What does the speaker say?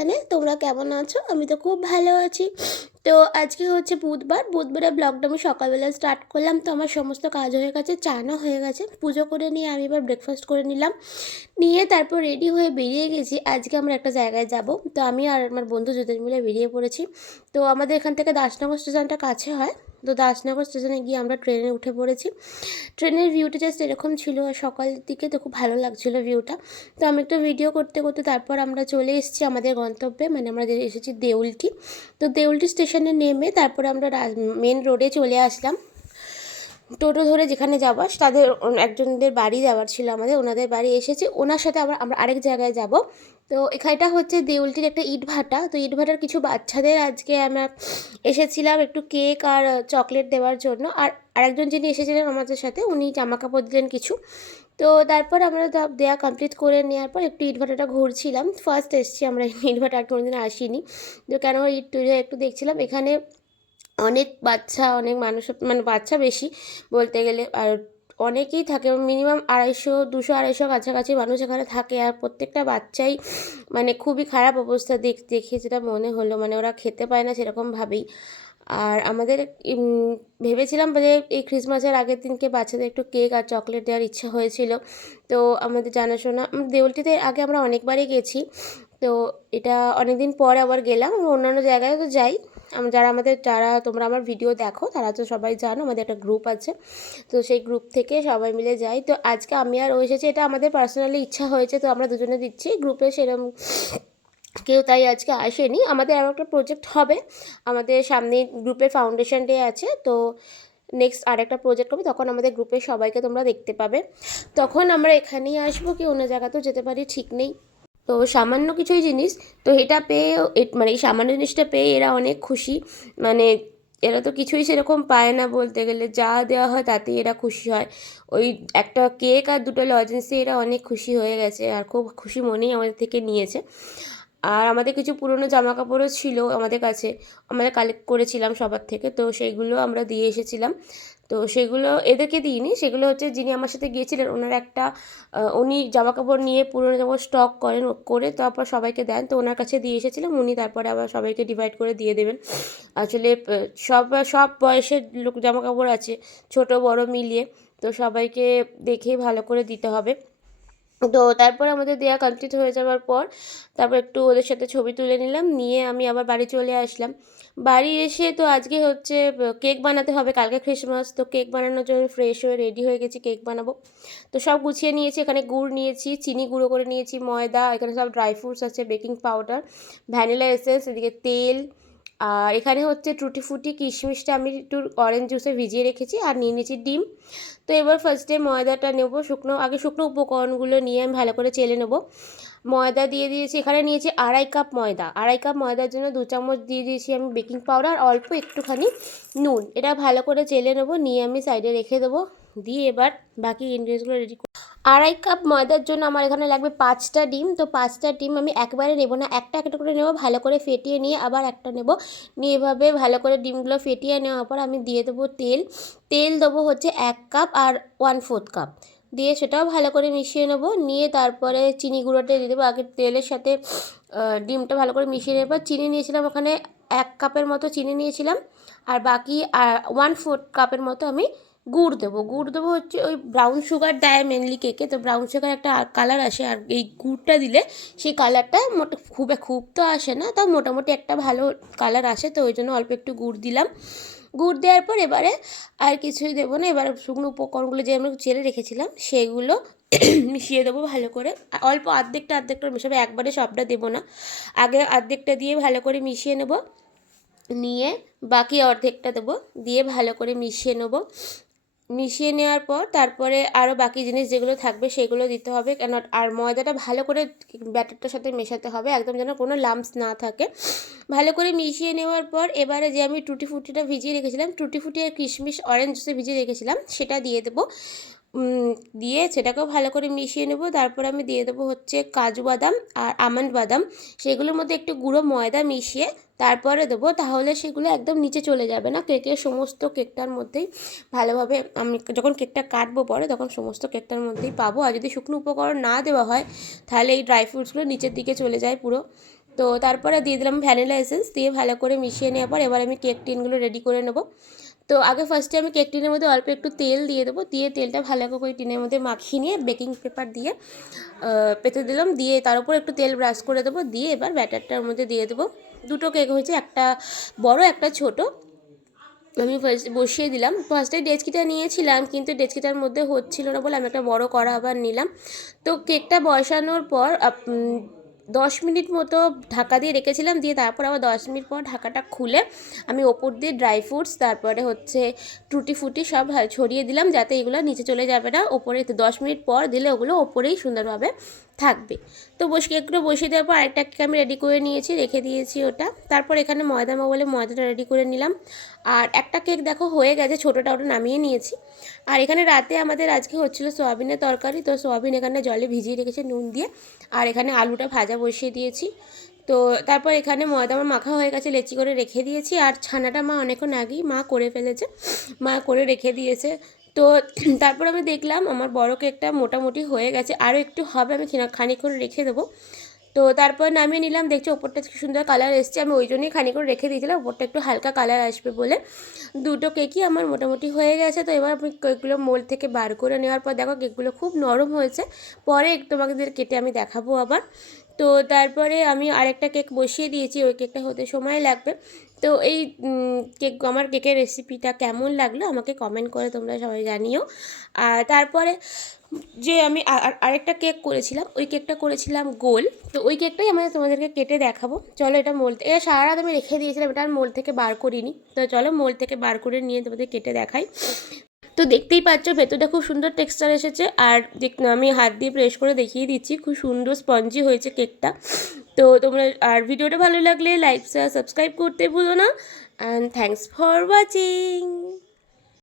Channel. তোমরা কেমন আছো? আমি তো খুব ভালো আছি। তো আজকে হচ্ছে বুধবারে ব্লগটা আমি সকালবেলা স্টার্ট করলাম। তো আমার সমস্ত কাজ হয়ে গেছে, চানও হয়ে গেছে, পুজো করে নিয়ে আমি এবার ব্রেকফাস্ট করে নিলাম। নিয়ে তারপর রেডি হয়ে বেরিয়ে গেছি। আজকে আমরা একটা জায়গায় যাব। তো আমি আর আমার বন্ধু দুজন মিলে বেরিয়ে পড়েছি। তো আমাদের এখান থেকে দাসনগর স্টেশনটা কাছে হয়। তো দাসনগর স্টেশনে গিয়ে আমরা ট্রেনে উঠে পড়েছি। ট্রেনের ভিউটা জাস্ট এরকম ছিল, আর সকালের দিকে তো খুব ভালো লাগছিলো ভিউটা। তো আমি একটু ভিডিও করতে করতে তারপর আমরা চলে এসেছি আমাদের গন্তব্যে, মানে আমরা এসেছি দেউলটি। তো দেউলটি স্টেশনে নেমে তারপরে আমরা মেন রোডে চলে আসলাম। টোটো ধরে যেখানে যাবার তাদের একজনদের বাড়ি যাওয়ার ছিল, আমাদের ওনাদের বাড়ি এসেছি, ওনার সাথে আমরা আরেক জায়গায় যাব। তো এখানটা হচ্ছে দেউলটির একটা ইটভাটা। তো ইটভাটার কিছু বাচ্চাদের আজকে আমরা এসেছিলাম একটু কেক আর চকলেট দেওয়ার জন্য। আর আরেকজন যিনি এসেছিলেন আমাদের সাথে, উনি জামা কাপড় দিলেন কিছু। তো তারপর আমরা দেয়া কমপ্লিট করে নেওয়ার পর একটু ইটভাটাটা ঘুরছিলাম। ফার্স্ট এসেছি আমরা, ইটভাটা আর কোনোদিন আসিনি। তো কেন ইট একটু দেখছিলাম। এখানে অনেক বাচ্চা, অনেক মানুষ, মানে বাচ্চা বেশি বলতে গেলে, আর অনেকেই থাকে, মিনিমাম 200-250 কাছাকাছি মানুষ এখানে থাকে। আর প্রত্যেকটা বাচ্চাই মানে খুবই খারাপ অবস্থা দেখে যেটা মনে হলো, মানে ওরা খেতে পায় না সেরকমভাবেই। আর আমাদের ভেবেছিলাম যে এই ক্রিসমাসের আগের দিনকে বাচ্চাদের একটু কেক আর চকলেট দেওয়ার ইচ্ছা হয়েছিল। তো আমাদের জানাশোনা দেউলটিতে আগে আমরা অনেকবারই গেছি। তো এটা অনেক দিন পর আবার গেলাম। অন্যান্য জায়গায় তো যাই। যারা তোমরা আমার ভিডিও দেখো তারা তো সবাই জানো আমাদের একটা গ্রুপ আছে। তো সেই গ্রুপ থেকে সবাই মিলে যাই। তো আজকে আমি আর ও এসেছি, এটা আমাদের পার্সোনালি ইচ্ছা হয়েছে, তো আমরা দুজনে দিচ্ছি। গ্রুপে সেরকম কেউ তাই আজকে আসেনি। আমাদের আরও একটা প্রজেক্ট হবে, আমাদের সামনে গ্রুপের ফাউন্ডেশন ডে আছে। তো নেক্সট আরেকটা প্রজেক্ট হবে, তখন আমাদের গ্রুপের সবাইকে তোমরা দেখতে পাবে। তখন আমরা এখানেই আসবো কি অন্য জায়গাতেও যেতে পারি, ঠিক নেই। তো সামান্য কিছুই জিনিস, তো এটা পেয়ে মানে এই সামান্য জিনিসটা পেয়ে এরা অনেক খুশি। মানে এরা তো কিছুই সেরকম পায় না বলতে গেলে, যা দেওয়া হয় তাতেই এরা খুশি হয়। ওই একটা কেক আর দুটো লজেন্সে এরা অনেক খুশি হয়ে গেছে, আর খুব খুশি মনেই আমাদের থেকে নিয়েছে। আর আমাদের কিছু পুরনো জামা কাপড়ও ছিল আমাদের কাছে, আমরা কালেক্ট করেছিলাম সবার থেকে, তো সেইগুলো আমরা দিয়ে এসেছিলাম। তো সেগুলো এদেরকে দিইনি, সেগুলো হচ্ছে যিনি আমার সাথে গিয়েছিলেন ওনার একটা উনি জামা কাপড় নিয়ে পুরনো জামা স্টক করে তারপর সবাইকে দেন। তো ওনার কাছে দিয়ে এসেছিলাম, উনি তারপরে আবার সবাইকে ডিভাইড করে দিয়ে দেবেন। আসলে সব সব বয়সের লোক জামা কাপড় আছে, ছোট বড় মিলিয়ে। তো সবাইকে দেখেই ভালো করে দিতে হবে। তো তারপর আমাদের দেয়া কমপ্লিট হয়ে যাওয়ার পর তারপর একটু ওদের সাথে ছবি তুলে নিলাম, নিয়ে আমি আবার বাড়ি চলে আসলাম। বাড়ি এসে তো আজকে হচ্ছে কেক বানাতে হবে, কালকে ক্রিসমাস। তো কেক বানানোর জন্য ফ্রেশ হয়ে রেডি হয়ে গেছি, কেক বানাবো। তো সব গুছিয়ে নিয়েছি, এখানে গুড় নিয়েছি, চিনি গুঁড়ো করে নিয়েছি, ময়দা, এখানে সব ড্রাই ফ্রুটস আছে, বেকিং পাউডার, ভ্যানিলা এসেন্স, এদিকে তেল। আর এখানে হচ্ছে টুটি ফুটি কিশমিশটা আমি একটু অরেঞ্জ জুসে ভিজিয়ে রেখেছি, আর নিয়ে নিয়েছি ডিম। তো এবার ফার্স্টে ময়দাটা নেবো, শুকনো উপকরণগুলো নিয়ে আমি ভালো করে চেলে নেবো। ময়দা দিয়ে দিয়েছি, এখানে নিয়েছি 2.5 কাপ ময়দা। 2.5 কাপ ময়দার জন্য 2 চামচ দিয়ে দিয়েছি আমি বেকিং পাউডার, অল্প একটুখানি নুন। এটা ভালো করে চেলে নেবো, নিয়ে আমি সাইডে রেখে দেবো। দিয়ে এবার বাকি ইনগ্রিডিয়েন্টসগুলো রেডি। 2.5 কাপ ময়দার জন্য আমার এখানে লাগবে 5টা ডিম। তো 5টা ডিম আমি একবারে নেবো না, একটা একটা করে নেবো, ভালো করে ফেটিয়ে নিয়ে আবার একটা নেবো। নিয়ে এভাবে ভালো করে ডিমগুলো ফেটিয়ে নেওয়ার পর আমি দিয়ে দেবো তেল। তেল দেবো হচ্ছে 1 কাপ আর 1/4 কাপ দিয়ে সেটাও ভালো করে মিশিয়ে নেবো। নিয়ে তারপরে চিনি গুঁড়োটা দিয়ে দেবো। আগে তেলের সাথে ডিমটা ভালো করে মিশিয়ে নেওয়ার পর চিনি নিয়েছিলাম ওখানে 1 কাপের মতো চিনি নিয়েছিলাম, আর বাকি 1/4 কাপের মতো আমি গুড় দেবো হচ্ছে ওই ব্রাউন সুগার দেয় মেনলি কেকে। তো ব্রাউন সুগার একটা কালার আসে, আর এই গুড়টা দিলে সেই কালারটা খুব তো আসে না, তাও মোটামুটি একটা ভালো কালার আসে। তো ওই জন্য অল্প একটু গুড় দিলাম। গুড় দেওয়ার পর এবারে আর কিছুই দেবো না, এবার শুকনো উপকরণগুলো যে আমরা চেলে রেখেছিলাম সেগুলো মিশিয়ে দেবো ভালো করে। অল্প আর্ধেকটা মেশাবো, একবারে সবটা দেবো না, আগে আর্ধেকটা দিয়ে ভালো করে মিশিয়ে নেব। নিয়ে বাকি অর্ধেকটা দেবো, দিয়ে ভালো করে মিশিয়ে নেব। মিশিয়ে নেওয়ার পর তারপরে আরও বাকি জিনিস যেগুলো থাকবে সেগুলো দিতে হবে, কেন আর ময়দাটা ভালো করে ব্যাটারটার সাথে মেশাতে হবে, একদম যেন কোনো লাম্পস না থাকে। ভালো করে মিশিয়ে নেওয়ার পর এবারে যে আমি টুটি ফুটিটা ভিজিয়ে রেখেছিলাম, টুটি ফুটি আর কিশমিশ অরেঞ্জ জুসে ভিজিয়ে রেখেছিলাম, সেটা দিয়ে দেবো। দিয়ে সেটাকেও ভালো করে মিশিয়ে নেব। তারপর আমি দিয়ে দেবো হচ্ছে কাজু বাদাম আর আমন্ড বাদাম, সেগুলোর মধ্যে একটু গুঁড়ো ময়দা মিশিয়ে তারপরে দেবো, তাহলে সেগুলো একদম নিচে চলে যাবে না, কেকের সমস্ত কেকটার মধ্যেই ভালোভাবে আমি যখন কেকটা কাটবো পরে তখন সমস্ত কেকটার মধ্যেই পাবো। আর যদি শুকনো উপকরণ না দেওয়া হয় তাহলে এই ড্রাই ফ্রুটসগুলো নিচের দিকে চলে যায় পুরো। তো তারপরে দিয়ে দিলাম ভ্যানিলা এসেন্স, দিয়ে ভালো করে মিশিয়ে নেওয়ার পর এবার আমি কেক টিনগুলো রেডি করে নেব। তো আগে ফার্স্টে আমি কেক টিনের মধ্যে অল্প একটু তেল দিয়ে দেবো, দিয়ে তেলটা ভালো করে টিনের মধ্যে মাখিয়ে নিয়ে বেকিং পেপার দিয়ে পেতে দিলাম, দিয়ে তার উপর একটু তেল ব্রাশ করে দেবো, দিয়ে এবার ব্যাটারটার মধ্যে দিয়ে দেবো। দুটো কেক হয়েছে, একটা বড় একটা ছোট। আমি ফার্স্ট বসিয়ে দিলাম। ফার্স্টে ডেচকিটা নিয়েছিলাম, কিন্তু ডেচকিটার মধ্যে হচ্ছিল না বলে আমি একটা বড় কড়া আবার নিলাম। তো কেকটা বসানোর পর 10 মিনিট মতো ঢাকা দিয়ে রেখেছিলাম, দিয়ে তারপর আবার 10 মিনিট পর ঢাকাটা খুলে আমি ওপর দিয়ে ড্রাই ফ্রুটস, তারপরে হচ্ছে টুটি ফুটি সব ছড়িয়ে দিলাম, যাতে এগুলো নিচে চলে যাবে না, ওপরে 10 মিনিট পর দিলে ওগুলো ওপরেই সুন্দরভাবে থাকবে। তো কেকগুলো বসিয়ে দেওয়ার পর আরেকটা কেক আমি রেডি করে নিয়েছি, রেখে দিয়েছি ওটা। তারপর এখানে ময়দা বলে ময়দাটা রেডি করে নিলাম। আর একটা কেক দেখো হয়ে গেছে, ছোটোটা ওটা নামিয়ে নিয়েছি। আর এখানে রাতে আমাদের আজকে হচ্ছিলো সোয়াবিনের তরকারি, তো সোয়াবিন এখানে জলে ভিজিয়ে রেখেছে নুন দিয়ে, আর এখানে আলুটা ভাজা বসিয়ে দিয়েছি। তো তারপর এখানে ময়দা আমার মাখা হয়ে গেছে, লেচি করে রেখে দিয়েছি। আর ছানাটা মা অনেকক্ষণ আগেই মা করে ফেলেছে, মা করে রেখে দিয়েছে। তো তারপর আমি দেখলাম আমার বড় কেকটা মোটামুটি হয়ে গেছে, আরও একটু হবে, আমি খানিকক্ষণ রেখে দেবো। তো তারপর নামিয়ে নিলাম, দেখছি ওপরটা কি সুন্দর কালার এসছে, আমি ওই জন্যই খানিকক্ষণ রেখে দিয়েছিলাম ওপরটা একটু হালকা কালার আসবে বলে। দুটো কেকই আমার মোটামুটি হয়ে গেছে। তো এবার আমি কেকগুলো মোল্ড থেকে বার করে নেওয়ার পর দেখো কেকগুলো খুব নরম হয়েছে, পরে একটু তোমাদের কেটে আমি দেখাবো আবার। তো তারপরে আমি আরেকটা কেক বসিয়ে দিয়েছি, ওই কেকটা হতে সময় লাগবে। তো এই কেক আমার কেকের রেসিপিটা কেমন লাগলো আমাকে কমেন্ট করে তোমরা সবাই জানিও। আর তারপরে যে আমি আরেকটা কেক করেছিলাম, ওই কেকটা করেছিলাম গোল। তো ওই কেকটাই আমি তোমাদেরকে কেটে দেখাবো। চলো, এটা মোল্ড এটা সারা রাত আমি রেখে দিয়েছিলাম, এটা আর মোল্ড থেকে বার করিনি। তো চলো মোল্ড থেকে বার করে নিয়ে তোমাদের কেটে দেখাই। তো দেখতেই পাচ্ছ ভেতরটা খুব সুন্দর টেক্সচার এসেছে, আর আমি হাত দিয়ে প্রেস করে দেখিয়ে দিচ্ছি, খুব সুন্দর স্পঞ্জি হয়েছে কেকটা। তো তোমরা আর ভিডিওটা ভালো লাগলে লাইক শেয়ার সাবস্ক্রাইব করতে ভুলো না। And thanks for watching.